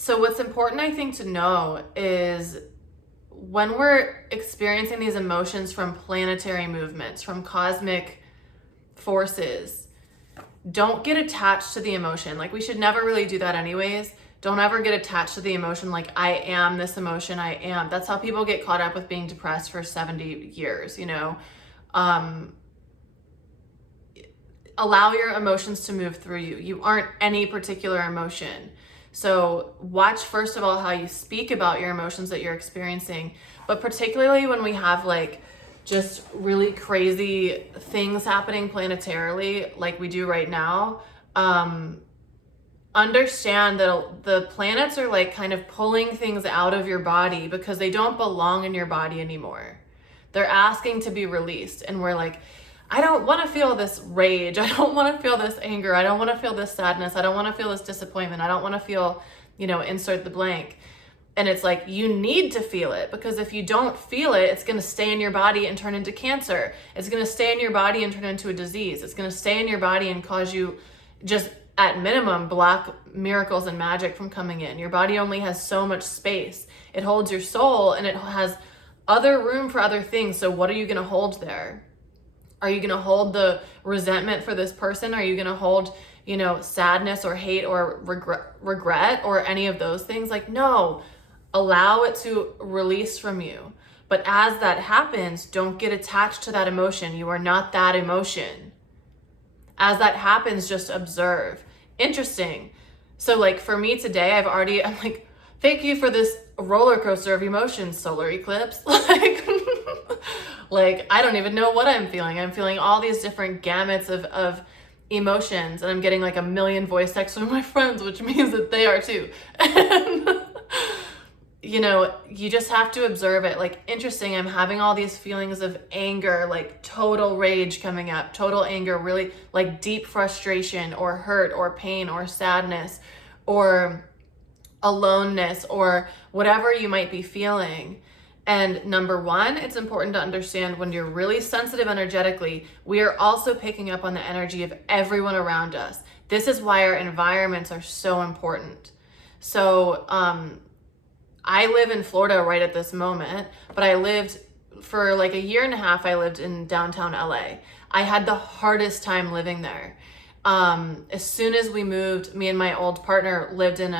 So what's important, I think, to know is when we're experiencing these emotions from planetary movements, from cosmic forces, don't get attached to the emotion. Like, we should never really do that anyways. Don't ever get attached to the emotion like, I am this emotion, I am. That's how people get caught up with being depressed for 70 years, you know? Allow your emotions to move through you. You aren't any particular emotion. So watch, first of all, how you speak about your emotions that you're experiencing, but particularly when we have like just really crazy things happening planetarily like we do right now, understand that the planets are like kind of pulling things out of your body because they don't belong in your body anymore. They're asking to be released, and we're like, I don't want to feel this rage. I don't want to feel this anger. I don't want to feel this sadness. I don't want to feel this disappointment. I don't want to feel, insert the blank. And it's like, you need to feel it, because if you don't feel it, it's going to stay in your body and turn into cancer. It's going to stay in your body and turn into a disease. It's going to stay in your body and cause you, just at minimum, block miracles and magic from coming in. Your body only has so much space. It holds your soul, and it has other room for other things. So what are you going to hold there? Are you going to hold the resentment for this person? Are you going to hold, sadness or hate or regret or any of those things? Like, no, allow it to release from you. But as that happens, don't get attached to that emotion. You are not that emotion. As that happens, just observe. Interesting. So like for me today, I'm like, thank you for this roller coaster of emotions, solar eclipse. Like, I don't even know what I'm feeling. I'm feeling all these different gamuts of emotions, and I'm getting like a million voice texts from my friends, which means that they are too. And, you just have to observe it. Like, interesting, I'm having all these feelings of anger, like total rage coming up, total anger, really like deep frustration or hurt or pain or sadness or aloneness or whatever you might be feeling. And number one, it's important to understand when you're really sensitive energetically, we are also picking up on the energy of everyone around us. This is why our environments are so important. So I live in Florida right at this moment, but I lived for like a year and a half, I lived in downtown LA. I had the hardest time living there. As soon as we moved, me and my old partner lived on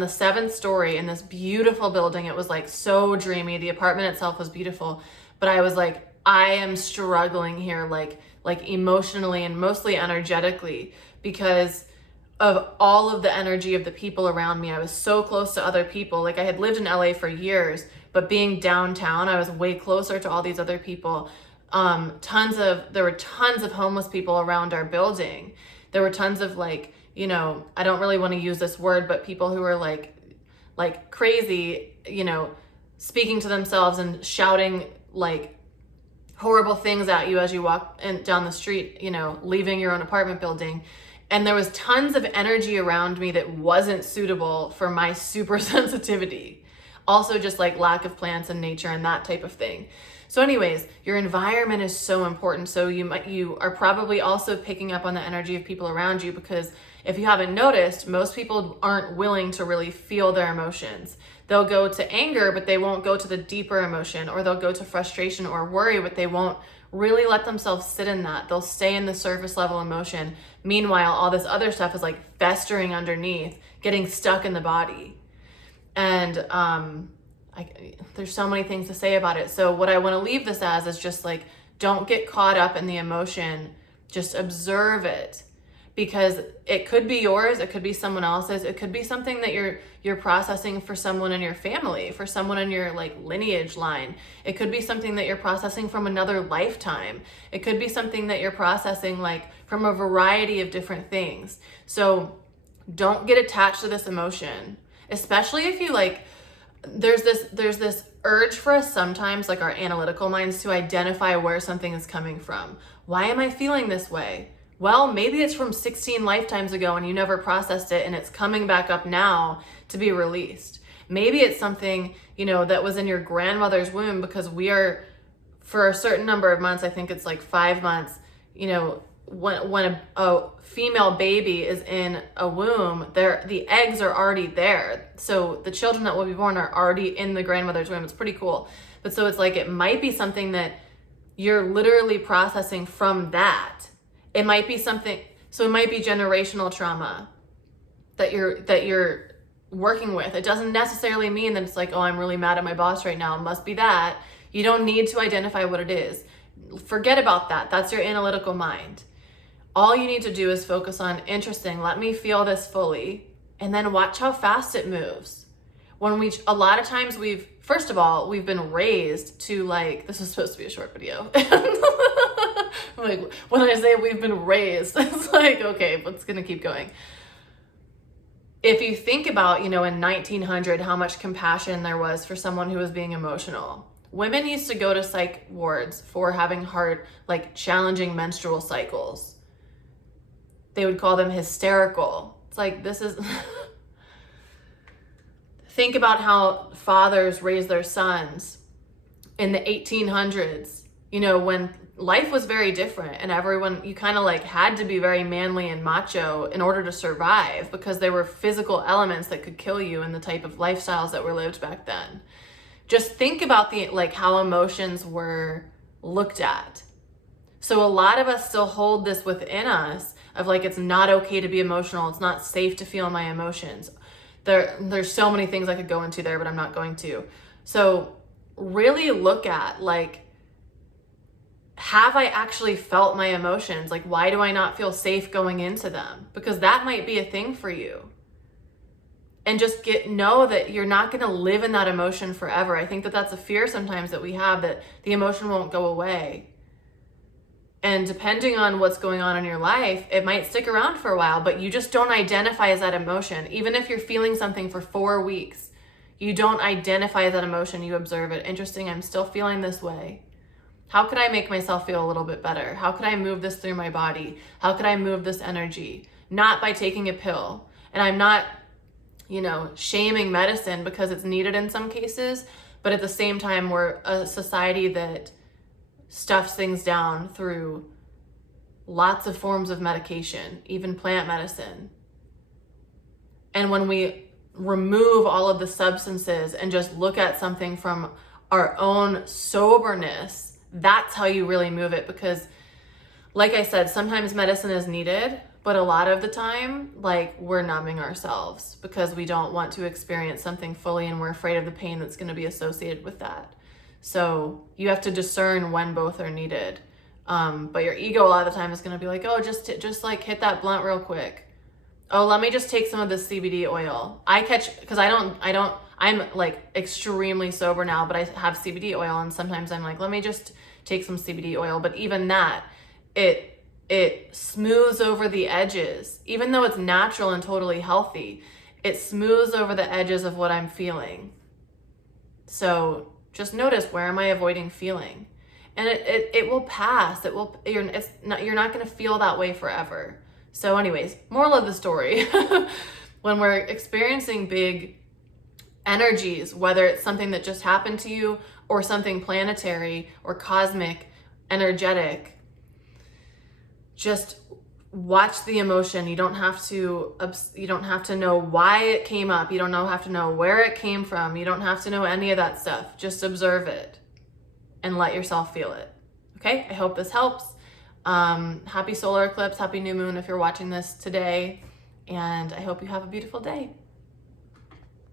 the 7th story in this beautiful building. It was like so dreamy. The apartment itself was beautiful, but I was like, I am struggling here, like emotionally and mostly energetically, because of all of the energy of the people around me. I was so close to other people. Like, I had lived in LA for years, but being downtown, I was way closer to all these other people. There were tons of homeless people around our building. There were tons of like, I don't really want to use this word, but people who are like crazy, speaking to themselves and shouting like horrible things at you as you walk down the street, leaving your own apartment building. And there was tons of energy around me that wasn't suitable for my super sensitivity. Also just like lack of plants and nature and that type of thing. So anyways, your environment is so important. So you are probably also picking up on the energy of people around you, because if you haven't noticed, most people aren't willing to really feel their emotions. They'll go to anger, but they won't go to the deeper emotion, or they'll go to frustration or worry, but they won't really let themselves sit in that. They'll stay in the surface level emotion. Meanwhile, all this other stuff is like festering underneath, getting stuck in the body. And there's so many things to say about it. So what I want to leave this as is just like, don't get caught up in the emotion. Just observe it, because it could be yours. It could be someone else's. It could be something that you're processing for someone in your family, for someone in your like lineage line. It could be something that you're processing from another lifetime. It could be something that you're processing like from a variety of different things. So don't get attached to this emotion, especially if you like, there's this urge for us sometimes, like our analytical minds, to identify where something is coming from. Why am I feeling this way? Well, maybe it's from 16 lifetimes ago and you never processed it, and it's coming back up now to be released. Maybe it's something, that was in your grandmother's womb, because we are, for a certain number of months, I think it's like 5 months, when a female baby is in a womb, the eggs are already there. So the children that will be born are already in the grandmother's womb. It's pretty cool. But so it's like, it might be something that you're literally processing from that. It might be something, so it might be generational trauma that you're working with. It doesn't necessarily mean that it's like, oh, I'm really mad at my boss right now. It must be that. You don't need to identify what it is. Forget about that. That's your analytical mind. All you need to do is focus on, interesting, let me feel this fully, and then watch how fast it moves. A lot of times first of all, we've been raised to like, this is supposed to be a short video. Like, when I say we've been raised, it's like, okay, but it's gonna keep going. If you think about, in 1900, how much compassion there was for someone who was being emotional. Women used to go to psych wards for having hard, like challenging menstrual cycles. They would call them hysterical. It's like, this is... Think about how fathers raised their sons in the 1800s, when life was very different and everyone, you kind of like had to be very manly and macho in order to survive, because there were physical elements that could kill you in the type of lifestyles that were lived back then. Just think about how emotions were looked at. So a lot of us still hold this within us of like, it's not okay to be emotional. It's not safe to feel my emotions. There's so many things I could go into there, but I'm not going to. So really look at like, have I actually felt my emotions? Like, why do I not feel safe going into them? Because that might be a thing for you. And just know that you're not going to live in that emotion forever. I think that that's a fear sometimes that we have, that the emotion won't go away. And depending on what's going on in your life, it might stick around for a while, but you just don't identify as that emotion. Even if you're feeling something for 4 weeks, you don't identify as that emotion, you observe it. Interesting, I'm still feeling this way. How could I make myself feel a little bit better? How could I move this through my body? How could I move this energy? Not by taking a pill. And I'm not, shaming medicine because it's needed in some cases, but at the same time, we're a society that stuffs things down through lots of forms of medication, even plant medicine. And when we remove all of the substances and just look at something from our own soberness, that's how you really move it. Because like I said, sometimes medicine is needed, but a lot of the time, like, we're numbing ourselves because we don't want to experience something fully and we're afraid of the pain that's going to be associated with that. So you have to discern when both are needed. But your ego a lot of the time is going to be like, oh, just like hit that blunt real quick. Oh, let me just take some of this CBD oil. Because I'm like extremely sober now, but I have CBD oil, and sometimes I'm like, let me just take some CBD oil. But even that, it smooths over the edges. Even though it's natural and totally healthy, it smooths over the edges of what I'm feeling. So just notice, where am I avoiding feeling? And it will pass. You're not going to feel that way forever. So anyways, moral of the story, when we're experiencing big energies, whether it's something that just happened to you or something planetary or cosmic, energetic, just watch the emotion. You don't have to know why it came up. You don't have to know where it came from. You don't have to know any of that stuff. Just observe it and let yourself feel it. Okay, I hope this helps. Happy solar eclipse, happy new moon if you're watching this today, and I hope you have a beautiful day.